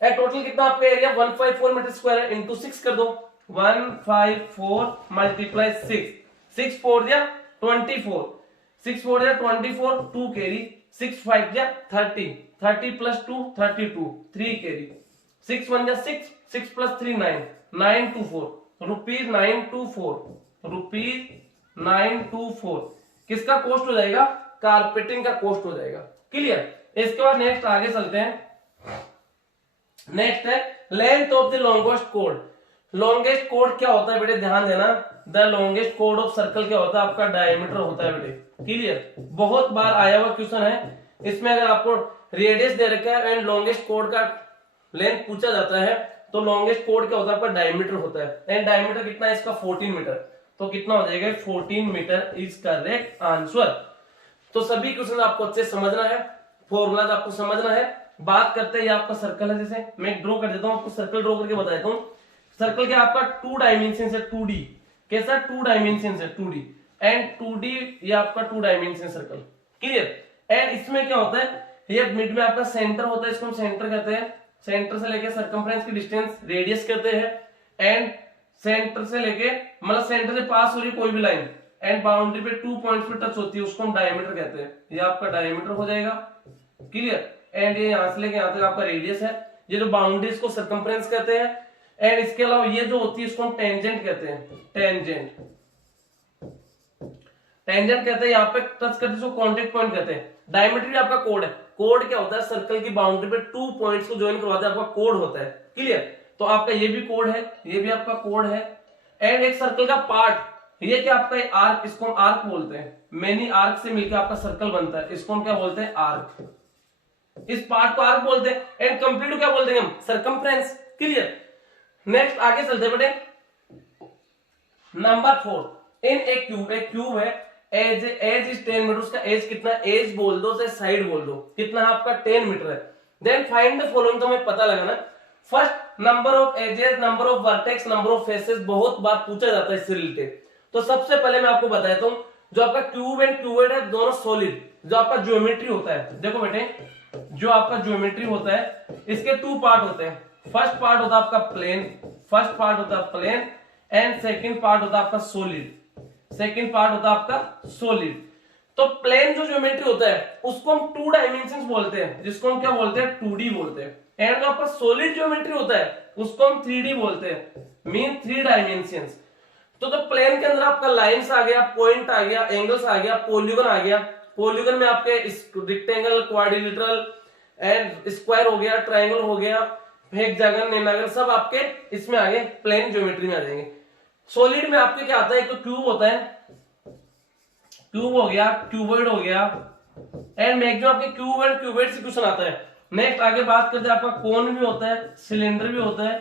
एंड टोटल कितना आपका एरिया 154 मीटर स्क्वायर है, इंटू 6 कर दो। 154 × 6, 6 4 जा 24, 6 4 जा 24, 2 कैरी, 6 5 जा 30, 30 प्लस 2 32, 3 कैरी, 6 1 जा 6, 6 प्लस 3 9, 924, ₹924। किसका कॉस्ट हो जाएगा, कारपेटिंग का कॉस्ट हो जाएगा। क्लियर। इसके बाद नेक्स्ट आगे चलते हैं। नेक्स्ट है length of the longest code. Longest code क्या होता है बेटे, ध्यान देना। The longest code of circle क्या होता है, आपका डायमीटर होता है बेटे। क्लियर। बहुत बार आया हुआ क्वेश्चन है। इसमें अगर आपको रेडियस दे रखा है एंड लॉन्गेस्ट कोड का लेंथ पूछा जाता है तो लॉन्गेस्ट कोड क्या होता है, आपका डायमीटर होता है। एंड डायमीटर कितना है इसका 14 मीटर। तो कितना हो जाएगा 14 मीटर इज करेक्ट आंसर। तो सभी क्वेश्चन आपको अच्छे समझना है, फॉर्मूला आपको समझना है। बात करते हैं ये आपका सर्कल है, जैसे मैं ड्रॉ कर देता हूं, आपको सर्कल ड्रॉ करके बता देता हूं। सर्कल क्या आपका 2 डायमेंशन है, 2D। कैसा 2 डायमेंशन है 2D। एंड 2D ये आपका 2 डायमेंशन सर्कल। क्लियर। एंड इसमें क्या होता है, ये मिड में आपका सेंटर होता है, इसको हम सेंटर कहते हैं। सेंटर से लेके सर्कमफ्रेंस की डिस्टेंस रेडियस कहते हैं। एंड सेंटर से लेके मतलब सेंटर से पास हो रही कोई भी लाइन एंड बाउंड्री पे 2 पॉइंट्स पे टच होती है उसको हम डायमीटर कहते हैं। ये आपका डायमीटर हो जाएगा। क्लियर। एंड ये यहां से लेके यहां तक आपका रेडियस है। ये जो बाउंड्री इसको सर्कमफ्रेंस कहते हैं। एंड इसके अलावा ये जो होती है इसको हम टेंजेंट कहते हैं। टेंजेंट कहते हैं, यहाँ पे टच करते हैं इसको कॉन्टेक्ट पॉइंट कहते हैं। डायमीटर भी आपका कोड है। कोड क्या होता है, सर्कल की बाउंड्री पे 2 पॉइंट्स को ज्वाइन करवाते हैं, आपका कोड होता है। क्लियर। तो आपका ये भी कोड है, ये भी आपका कोड है। एंड एक सर्कल का पार्ट, ये क्या आपका आर्क, इसको हम आर्क बोलते हैं। मेनी आर्क से मिलकर आपका सर्कल बनता है, इसको हम क्या बोलते हैं, आर्क। इस पार्ट को आर्क बोलते हैं। एंड कंप्लीट को क्या बोलते हैं हम, सर्कमफ्रेंस। क्लियर। नेक्स्ट आगे चलते बेटे। नंबर 4 इन एक क्यूब है। Edge is 10 metre. उसका एज कितना, एज बोल दो साइड बोल दो, कितना आपका 10 मीटर है। देन फाइंड द फॉलोइंग, तो हमें पता लगाना। First number of edges, number of vertex, number of faces बहुत बार पूछा जाता है इससे रिलेटेड। तो सबसे पहले मैं आपको बताता हूँ, जो आपका क्यूब एंड क्यूबॉइड है दोनों सॉलिड, जो आपका ज्योमेट्री होता है, देखो बेटे जो आपका ज्योमेट्री होता है इसके टू पार्ट होते हैं। फर्स्ट पार्ट होता है आपका प्लेन, फर्स्ट पार्ट होता है प्लेन एंड सेकंड पार्ट होता है आपका सॉलिड, सेकंड पार्ट होता है आपका सॉलिड। तो प्लेन जो ज्योमेट्री होता है उसको हम 2 डायमेंशंस बोलते हैं, जिसको हम क्या बोलते हैं 2D बोलते हैं। एंड जो आपका सॉलिड ज्योमेट्री होता है उसको हम 3D बोलते हैं, मीन 3 डायमेंशंस। तो प्लेन के अंदर आपका लाइंस आ गया, पॉइंट आ गया, एंगल्स आ गया, पॉलीगन आ गया। पॉलीगन में आपके रेक्टेंगल, क्वाड्रिलेटरल एंड स्क्वायर हो गया, ट्रायंगल हो गया, हेक्सागन, नेनागन, सब आपके इसमें आ गए, प्लेन ज्योमेट्री में आ जाएंगे। सॉलिड में आपके क्या आता है, एक तो क्यूब होता है, क्यूब हो गया, क्यूबॉइड हो गया, एंड मैक्सिमम आपके क्यूब एंड क्यूबॉइड से क्वेश्चन आता है। नेक्स्ट आगे बात करते हैं, आपका कोन भी होता है, सिलेंडर भी होता है,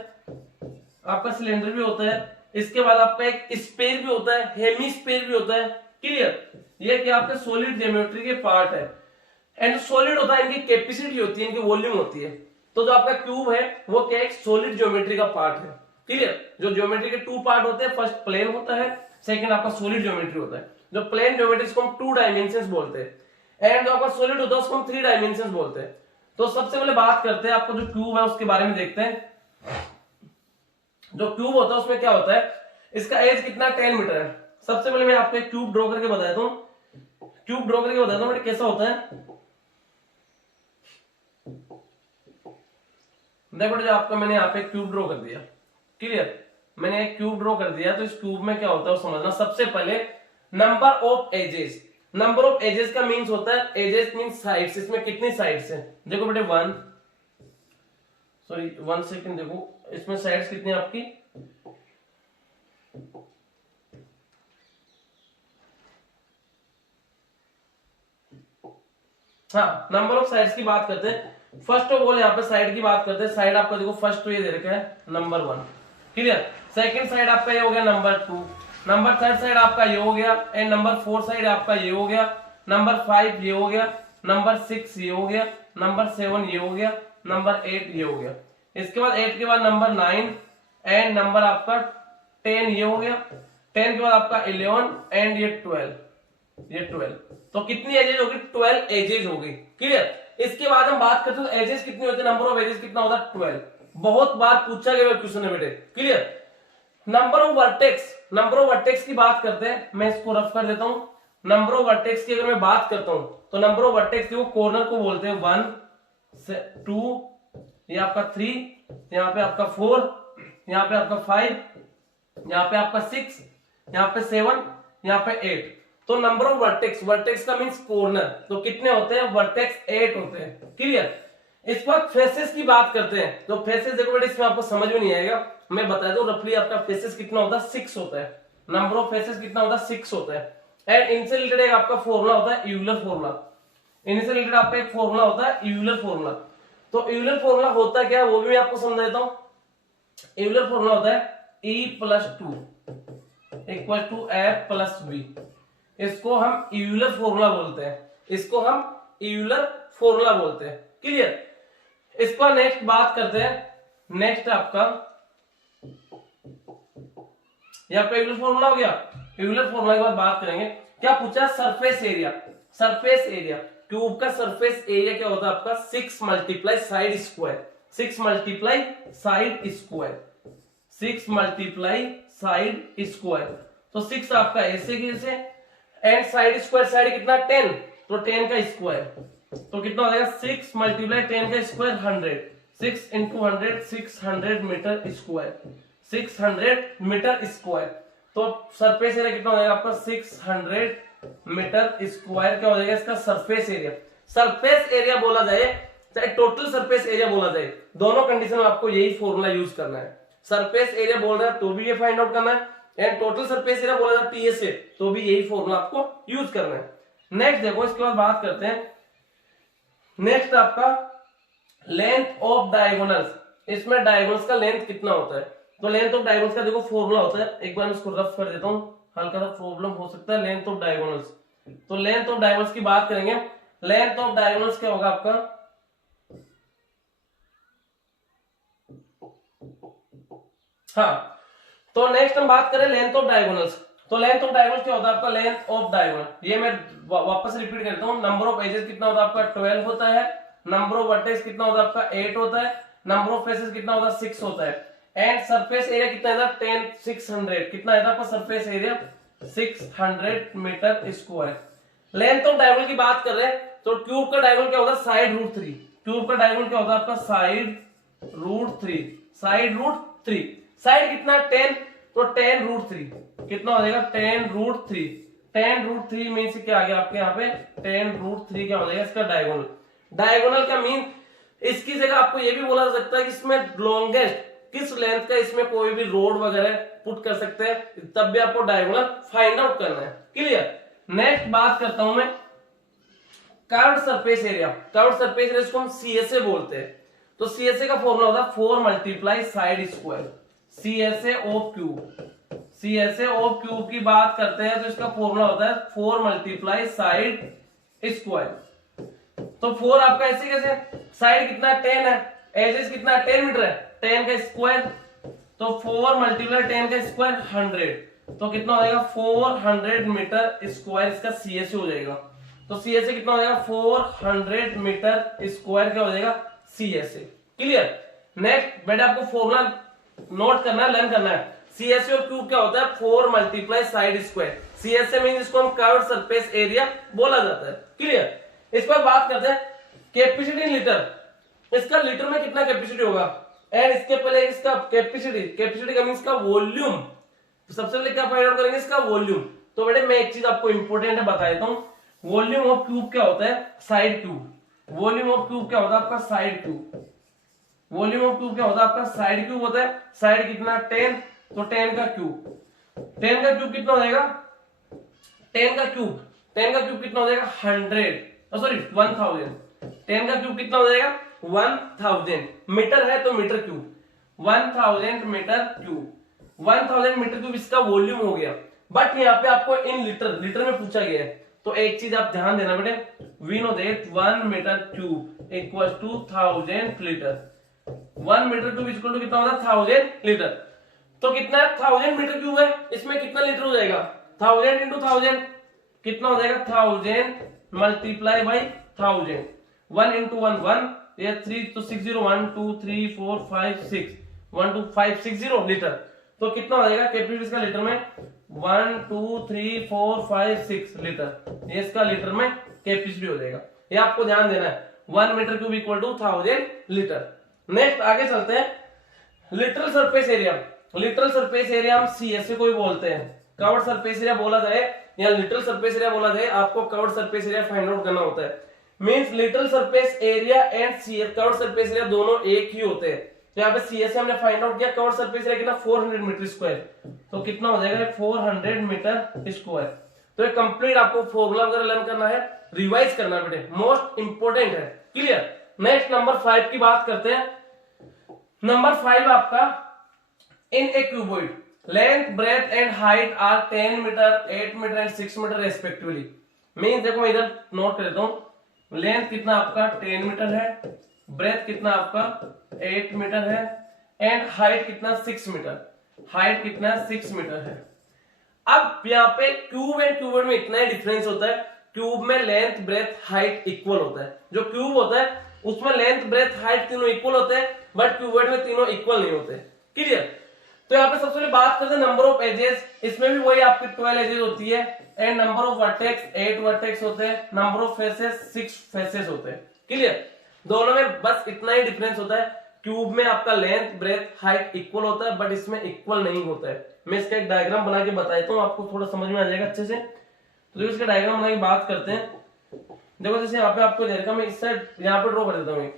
आपका सिलेंडर भी होता है। इसके बाद आपका एक स्फीयर भी होता है, हेमिस्फीयर भी होता है। क्लियर, ये कि आपके सॉलिड ज्योमेट्री के पार्ट है। एंड सॉलिड होता है, इनकी कैपेसिटी होती है, इनकी वॉल्यूम होती है। तो जो आपका क्यूब है वो क्या एक सॉलिड ज्योमेट्री का पार्ट है। क्लियर, जो ज्योमेट्री के 2 पार्ट होते हैं, फर्स्ट प्लेन होता है, सेकंड आपका सॉलिड ज्योमेट्री होता है। जो प्लेन ज्योमेट्री को हम 2 डायमेंशंस बोलते हैं, एंड जो आपका सॉलिड होता है उसको हम 3 डायमेंशंस बोलते हैं। तो सबसे पहले बात करते हैं, आपको जो क्यूब है उसके बारे में देखते हैं। जो क्यूब होता है उसमें क्या होता है, इसका एज कितना 10 मीटर है। सबसे पहले मैं आपको एक क्यूब ड्रॉ करके बताता हूँ, क्यूब ड्रॉ करके बताता हूँ कैसा होता है। देखो जो आपका मैंने यहाँ पे क्यूब ड्रॉ कर दिया। क्लियर, मैंने एक क्यूब ड्रॉ कर दिया। तो इस क्यूब में क्या होता है वो समझना। सबसे पहले number of edges, number of edges का मीन्स होता है, एजेस मीन्स साइड्स, इसमें कितनी साइड्स है। देखो बेटे 1 सेकंड, देखो इसमें साइड्स कितनी है आपकी, हाँ नंबर ऑफ साइड्स की बात करते हैं। फर्स्ट ऑफ ऑल यहाँ पे साइड की बात करते हैं। साइड आपका देखो फर्स्ट तो ये दे रखा है नंबर 1। क्लियर, सेकंड साइड आपका ये हो गया नंबर 2, नंबर थर्ड साइड आपका ये हो गया, एंड नंबर 4 साइड आपका ये हो गया, नंबर 5 ये हो गया, नंबर 6 ये हो गया, नंबर 7 ये हो गया, नंबर 8 ये हो गया। इसके बाद 8 के बाद नंबर 9 एंड नंबर आपका 10 ये हो गया। 10 के बाद आपका 11 एंड ये 12। तो कितनी एजेज होगी, 12 एजेज होगी। क्लियर, इसके बाद हम बात करते हैं एजेस कितनी होती है, नंबर ऑफ एजेस कितना होता है 12। बहुत बार पूछा गया क्वेश्चन है बेटे। Clear, number of vertex, number of vertex की बात करते हैं। मैं इसको रफ कर देता हूं। नंबर ऑफ वर्टेक्स की अगर मैं बात करता हूं तो नंबर ऑफ वर्टेक्स को कॉर्नर को बोलते हैं 1 2, ये आपका 3, यहाँ पे आपका 4, यहाँ पे आपका 5, यहाँ पे आपका 6, यहाँ पे 7, यहाँ पे 8। तो नंबर ऑफ वर्टेक्स, वर्टेक्स का मींस कॉर्नर, तो कितने होते हैं, वर्टेक्स 8 होते हैं। क्लियर, इस बाद फेसेस की बात करते हैं। तो फेसेस देखो बेटे इसमें आपको समझ में नहीं आएगा, मैं बता दूं रफली आपका फेसेस कितना होता है 6 होता है। नंबर ऑफ फेसेस कितना होता है 6 होता है। एंड इनसे रिलेटेड एक आपका फॉर्मूला होता है यूलर फॉर्मूला। इनसे रिलेटेड आपका एक फॉर्मूला होता है यूलर फॉर्मूला। तो यूलर फॉर्मूला होता क्या है वो भी मैं आपको समझा देता हूं। यूलर फॉर्मूला होता है E+2 = F+B। इसको हम यूलर फॉर्मूला बोलते हैं, इसको हम यूलर फॉर्मूला बोलते हैं। क्लियर, इसको नेक्स्ट बात करते हैं। नेक्स्ट आपका ये आपका यूलर फॉर्मूला हो गया। यूलर फॉर्मूला के बाद बात करेंगे क्या पूछा, surface area. Surface area, cube का सरफेस एरिया क्या होता है आपका 6 × side square, 6 × side square, 6 × side square. तो 6 आपका ऐसे कैसे, एंड साइड स्क्वायर, साइड कितना 10, तो 10 का स्क्वायर, तो कितना हो जाएगा 6 × 10 का square 100, 6 × 100 600 metre square, 600 metre square. तो सरफेस एरिया कितना हो जाएगा आपका 600 मीटर स्क्वायर। क्या हो जाएगा इसका सरफेस एरिया। सरफेस एरिया बोला जाए चाहे टोटल सरफेस एरिया बोला जाए, दोनों कंडीशन में आपको यही फॉर्मूला यूज करना है। सरफेस एरिया बोल रहा है तो भी ये फाइंड आउट करना है, एंड टोटल सरफेस एरिया बोला जाता है टीएस से, तो भी यही फॉर्मूला आपको यूज करना है। नेक्स्ट देखो, इसके बाद बात करते हैं नेक्स्ट आपका लेंथ ऑफ डायगोनल्स। इसमें डायगोनल्स का लेंथ कितना होता है, तो लेंथ ऑफ डायगोनल्स का देखो फॉर्मूला होता है। एक बार मैं इसको रफ कर देता हूं, हल्का सा प्रॉब्लम हो सकता है। लेंथ ऑफ डायगोनल्स, तो लेंथ ऑफ डायगोनल्स की बात करेंगे। लेंथ ऑफ डायगोनल्स क्या होगा आपका, हाँ, तो नेक्स्ट हम बात करें लेंथ ऑफ डायगोनल्स। तो लेंथ ऑफ डायगोनल क्या होता है आपका, लेंथ ऑफ डायगोनल, ये मैं वापस रिपीट करता हूँ। नंबर ऑफ एजेस कितना होता है आपका 12 होता है, नंबर ऑफ वर्टेक्स कितना होता है आपका 8 होता है, नंबर ऑफ फेसेस कितना होता है 6 होता है, एंड सरफेस एरिया कितना है 10 600 कितना है आपका surface area 600 metre square. Length of diagonal की बात कर रहे हैं तो ट्यूब का डायगोनल क्या होता है साइड रूट 3, ट्यूब का डायगोनल क्या होता है आपका side root 3, side root 3, side कितना 10 तो 10 रूट 3 कितना हो जाएगा 10 रूट 3, 10 रूट 3 मीन क्या आ गया आपके यहाँ पे 10 रूट 3 क्या हो जाएगा इसका डायगोनल। डायगोनल का मीन इसकी जगह आपको ये भी बोला जा सकता है कि इसमें लॉन्गेस्ट किस लेंथ का इसमें कोई भी रोड वगैरह पुट कर सकते हैं, तब भी आपको डायगोनल फाइंड आउट करना है। क्लियर। नेक्स्ट बात करता हूं मैं curved surface area. Curved surface area इसको हम सीएसए बोलते हैं। तो सीएसए का फॉर्मूला होता है 4 multiply side square, CSA of cube. CSA of cube की बात करते हैं तो इसका फॉर्मूला होता है 4 मल्टीप्लाई साइड स्क्वायर। तो 4 आपका ऐसे कैसे, साइड कितना 10 है, एजेस कितना 10 मीटर है, 10 का स्क्वायर, तो 4 मल्टीप्लाई 10 का स्क्वायर 100, तो कितना हो जाएगा 400 मीटर स्क्वायर इसका सीएसए हो जाएगा। तो सीएसए कितना हो जाएगा 400 मीटर स्क्वायर क्या हो जाएगा सीएसए। क्लियर। नेक्स्ट बेटा आपको फॉर्मूला नोट करना है, लर्न करना है। सीएसए ऑफ क्यूब क्या होता है 4 multiply side square. CSA mean इसको हम कर्व्ड सरफेस एरिया बोला जाता है। क्लियर। इस पर बात करते हैं कैपेसिटी इन लीटर, इसका लीटर में कितना कैपेसिटी होगा, एंड इसके पहले इसका कैपेसिटी, कैपेसिटी का मींस का वॉल्यूम। तो सबसे पहले क्या फाइंड आउट करेंगे इसका वॉल्यूम। तो बेटे मैं एक चीज आपको इंपॉर्टेंट है बता देता हूं, वॉल्यूम ऑफ क्यूब क्या होता है side cube. Volume of cube क्या होता है आपका side cube. Volume of cube क्या होता है आपका साइड क्यूब होता है। साइड कितना 10, तो 10 का क्यूब, 10 का क्यूब कितना हो जाएगा 10 का क्यूब, 10 का क्यूब कितना हो जाएगा 100 सॉरी 1000। 10 का क्यूब कितना हो जाएगा 1000, मीटर है तो metre cube, 1000 metre cube, 1000 metre cube इसका वॉल्यूम हो गया। बट यहाँ पे आपको इन लीटर, लीटर में पूछा गया है, तो एक चीज आप ध्यान देना बेटे, we know that 1 metre cube equal to 1000 litre. 1 metre cube equal to कितना होता है 1000 लीटर। तो कितना है 1000 मीटर क्यूब है, इसमें कितना लीटर हो जाएगा 1000 इंटू 1000 कितना हो जाएगा 1000 मल्टीप्लाई बाई 1000, 1 इंटू 1 1, ये 3 तो 60, 1 2 3 4 5 6, 1 2 5 6 0 लीटर। तो कितना हो जाएगा कैपेसिटी इसका लीटर में 1 2 3 4 5 6 लीटर, ये इसका लीटर में कैपेसिटी हो जाएगा। ये आपको ध्यान देना है 1 metre cube equal to 1000 litre. Next आगे चलते हैं lateral surface area. Lateral surface area हम सीएसए को ही बोलते हैं। कवर्ड सरफेस एरिया बोला जाए या लिटरल सरफेस एरिया बोला जाए, आपको covered surface area find out करना होता है। Means literal surface area and CS covered surface area दोनों एक ही होते हैं। तो यहाँ पे सीएसए हमने फाइंड आउट किया, कवर्ड सरफेस एरिया कितना 400 मीटर स्क्वायर, तो कितना हो जाएगा 400 मीटर स्क्वायर। तो ये कंप्लीट आपको फॉर्मूला वगैरह लर्न करना है, रिवाइज करना बेटे, मोस्ट इंपोर्टेंट है। क्लियर। नेक्स्ट नंबर 5 की बात करते हैं। नंबर 5 आपका in a cuboid length breadth and height are 10 metre 8 metre and 6 metre respectively. Mean देखो मैं इधर नोट कर देता हूं, लेंथ कितना आपका 10 मीटर है, ब्रेथ कितना आपका 8 मीटर है, एंड हाइट कितना 6 मीटर, हाइट कितना 6 मीटर है। अब यहाँ पे क्यूब एंड क्यूबॉइड में इतना ही डिफरेंस होता है, क्यूब में लेंथ ब्रेथ हाइट इक्वल होता है। जो क्यूब होता है उसमें लेंथ ब्रेथ हाइट तीनों इक्वल होते हैं, बट क्यूबॉइड में तीनों इक्वल नहीं होते। क्लियर। तो यहाँ पे सबसे पहले बात करते हैं नंबर ऑफ एजेस, इसमें भी वही आपकी 12 एजेस होती है, and number of vertex 8 vertex होते हैं, नंबर ऑफ फेसेस 6 फेसेस होते हैं। क्लियर। दोनों में बस इतना ही डिफरेंस होता है, क्यूब में आपका लेंथ ब्रेथ हाइट इक्वल होता है, बट इसमें इक्वल नहीं होता है। मैं इसका एक डायग्राम बना के बताता हूँ, आपको थोड़ा समझ में आ जाएगा अच्छे से। तो इसका डायग्राम बना के बात करते हैं। देखो जैसे यहाँ पे आपको देखा, मैं इस साइड यहाँ पे ड्रॉ कर देता हूँ।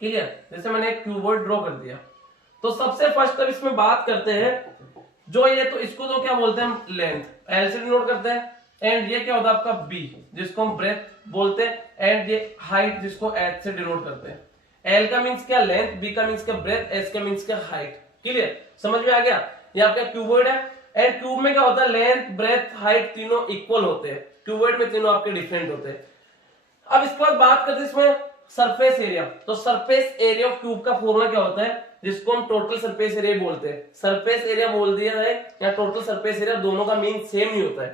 क्लियर। जैसे मैंने एक क्यूबॉइड ड्रॉ कर दिया, तो सबसे फर्स्ट अब इसमें बात करते हैं, जो ये तो इसको तो क्या बोलते हैं हम लेंथ, एल से डिनोट करते हैं, एंड ये क्या होता है आपका बी जिसको हम ब्रेथ बोलते हैं, एंड ये हाइट जिसको एच से डिनोट करते हैं। एल का मींस क्या लेंथ, बी का मींस क्या ब्रेथ, एच का मींस क्या हाइट। क्लियर। समझ में आ गया। ये आपका क्यूबॉइड है, एंड क्यूब में क्या होता है लेंथ ब्रेथ हाइट तीनों इक्वल होते हैं, क्यूबॉइड में तीनों आपके डिफरेंट होते हैं। अब इसके बाद बात करते हैं इसमें सरफेस एरिया। तो सरफेस एरिया ऑफ क्यूब का फॉर्मूला क्या होता है जिसको हम टोटल सरफेस एरिया बोलते हैं। सरफेस एरिया बोल दिया है या टोटल सरफेस एरिया, दोनों का मीन सेम ही होता है।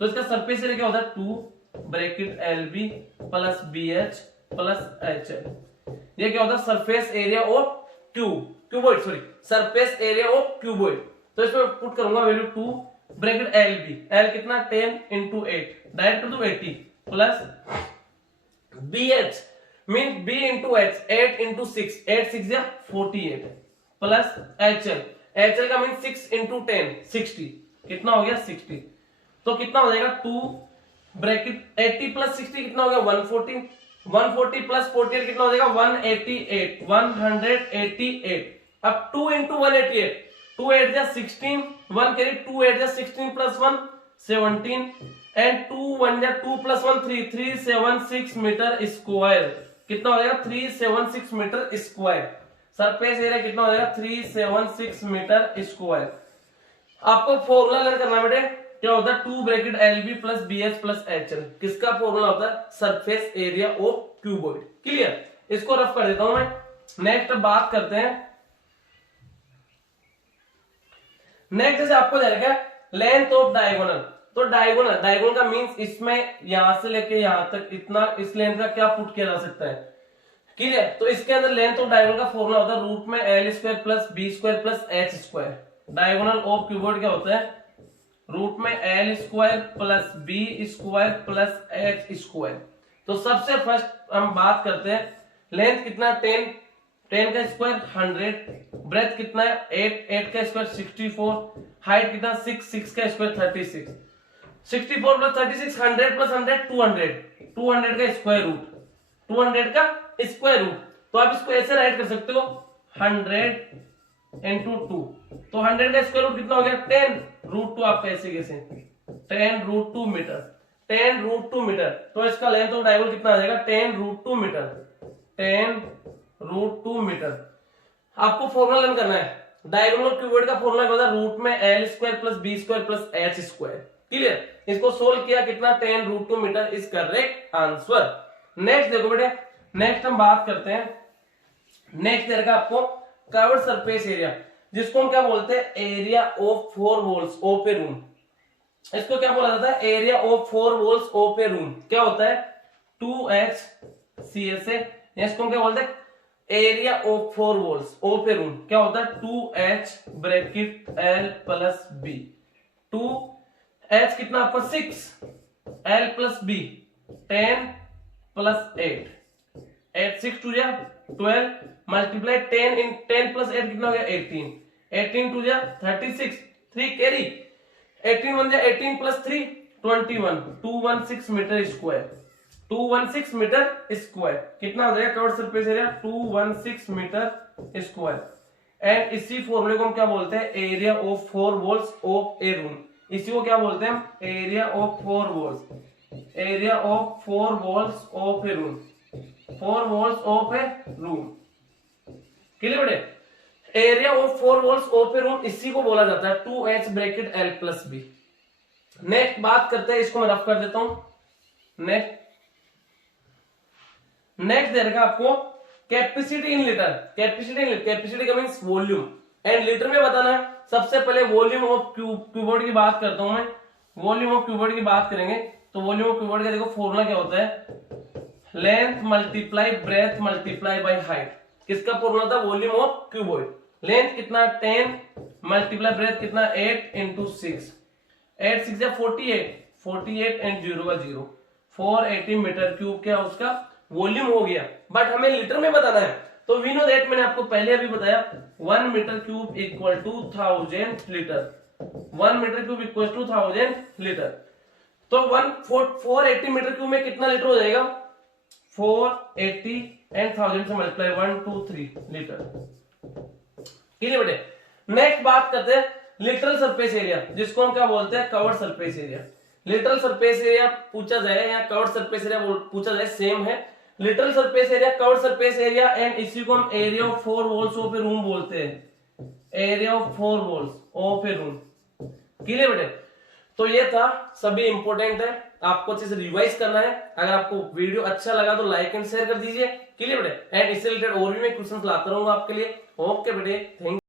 तो इसका सरफेस एरिया क्या होता है, 2 bracket LB plus BH plus HL। ये क्या होता है, surface area of cuboid, sorry surface area of cuboid. तो इसमें पुट करूंगा वैल्यू 2 ब्रैकेट LB, L कितना 10 इंटू 8, डायरेक्ट कर दूं 80 plus BH mean B into H, 8 into 6, 8 6 या 48 प्लस HL का मीन 6 इंटू 10 60, कितना हो गया 60। तो कितना हो जाएगा 2 ब्रैकेट 80 प्लस 60 कितना हो गया 140, 140 प्लस 48 कितना हो जाएगा 188, 188। अब 2 इंटू 188, 2 8 जा 16, 1 कैरी 2 8 जा 16 प्लस 1 17 एंड 2 1 जा 2 प्लस 1 3, 376 मीटर स्क्वायर। कितना हो जाएगा 376 मीटर स्क्वायर। सरफेस एरिया कितना हो जाएगा 376 मीटर स्क्वायर। आपको फॉर्मूला लर्न करना बेटे, क्या होता है 2 bracket LB plus BH plus HL। किसका फॉर्मूला होता है, surface area of cuboid. Clear, इसको रफ कर देता हूं मैं। नेक्स्ट बात करते हैं, नेक्स्ट जैसे आपको जाएगा लेंथ ऑफ डायगोनल। तो डायगोनल का मींस इसमें यहां से लेके यहां तक इतना, इस लेंथ का क्या पुट किया जा सकता है। क्लियर, तो इसके अंदर लेंथ ऑफ डायगोनल का फॉर्मूला होता है रूट में L square plus B square plus H square. Diagonal of cuboid क्या होता है, रूट में L square plus B square plus H square. तो सबसे फर्स्ट हम बात करते हैं, लेंथ कितना 10, 10 का स्क्वायर 100, ब्रेथ कितना है 8, 8 का स्क्वायर 64, हाइट कितना 6, 6 का स्क्वायर 36, 64 प्लस 36 100 प्लस 100 200, 200 का स्क्वायर रूट, 200 का स्क्वायर रूट। तो आप इसको ऐसे राइट कर सकते हो 100 इंटू 2, तो 100 का स्क्वायर रूट कितना हो गया 10 रूट 2, आप कैसे 10 रूट 2 मीटर, 10 रूट 2 मीटर। तो इसका लेंथ ऑफ डायगोनल कितना आ जाएगा 10 रूट 2 मीटर, 10 रूट 2 मीटर। आपको फॉर्मूला लर्न करना है, डायगोनल ऑफ क्यूबॉइड का फॉर्मूला क्या होता है रूट में L square plus B square plus H square. Clear, इसको सोल्व किया कितना 10 root 2 metre is correct answer. Next देखो बेटे, नेक्स्ट हम बात करते हैं, नेक्स्ट देगा आपको कवर्ड सरफेस एरिया, जिसको हम क्या बोलते हैं area of 4 walls of a room. इसको क्या बोला जाता है, area of 4 walls of a room. क्या होता है 2HCSA, इसको हम क्या बोलते हैं area of 4 walls of a room. क्या होता है 2H bracket L plus B, 2H कितना आपका 6, L प्लस B 10 प्लस 8, 8 6 2 जा 12 मल्टीप्लाई 10 इन 10 प्लस 8 कितना हो गया 18, 18 2 जा 36, 3 कैरी 18 1 जा 18 प्लस 3 21, 216 मीटर स्क्वायर, 216 मीटर स्क्वायर। कितना हो जाएगा covered surface area 216 metre square. And इसी फॉर्मूले को हम क्या बोलते हैं area of 4 walls of a room. इसी को क्या बोलते हैं हम area of 4 walls, area of 4 walls of a room, 4 walls of a room. Clear बेटे, area of 4 walls of a room इसी को बोला जाता है 2H bracket L plus B। Next बात करते हैं, इसको मैं रफ कर देता हूं। नेक्स्ट देगा आपको कैपेसिटी इन लीटर, कैपेसिटी का मींस वॉल्यूम एंड लीटर में बताना है। सबसे पहले वॉल्यूम ऑफ क्यूबॉइड की बात करता हूं मैं, वॉल्यूम ऑफ क्यूबॉइड की बात करेंगे तो वॉल्यूम ऑफ क्यूबॉइड का देखो फॉर्मूला क्या होता है length multiply breath multiply by height. किसका फॉर्मूला था वॉल्यूम ऑफ क्यूबॉइड, लेंथ कितना 10 मल्टीप्लाई ब्रेथ कितना 8 इंटू 6, 8 6 या 48, 48 एंड 0 का 0, 480 मीटर क्यूब क्या उसका वॉल्यूम हो गया। बट हमें लीटर में बताना है, तो वी नो दैट मैंने आपको पहले अभी बताया 1 metre cube equal to 1000 litre, 1 metre cube equal to 1000 litre. तो 480 मीटर क्यूब में कितना लीटर हो जाएगा 480 एंड 1000 से मल्टीप्लाई 1 2 3 लीटर। क्लियर बेटे, नेक्स्ट बात करते हैं लिटरल सरफेस एरिया, जिसको हम क्या बोलते हैं covered surface area. Lateral surface area पूछा जाए या कवर्ड सरफेस एरिया पूछा जाए सेम है। Literal surface area covered surface area and इसी को हम area of 4 walls of a room बोलते हैं, area of 4 walls of a room. Clear बेटे, तो ये था, सभी इंपॉर्टेंट है, आपको अच्छे से रिवाइज करना है। अगर आपको वीडियो अच्छा लगा तो लाइक एंड शेयर कर दीजिए। क्लियर बेटे, एंड इससे रिलेटेड और भी मैं क्वेश्चन लाता रहूंगा आपके लिए। ओके बेटे, थैंक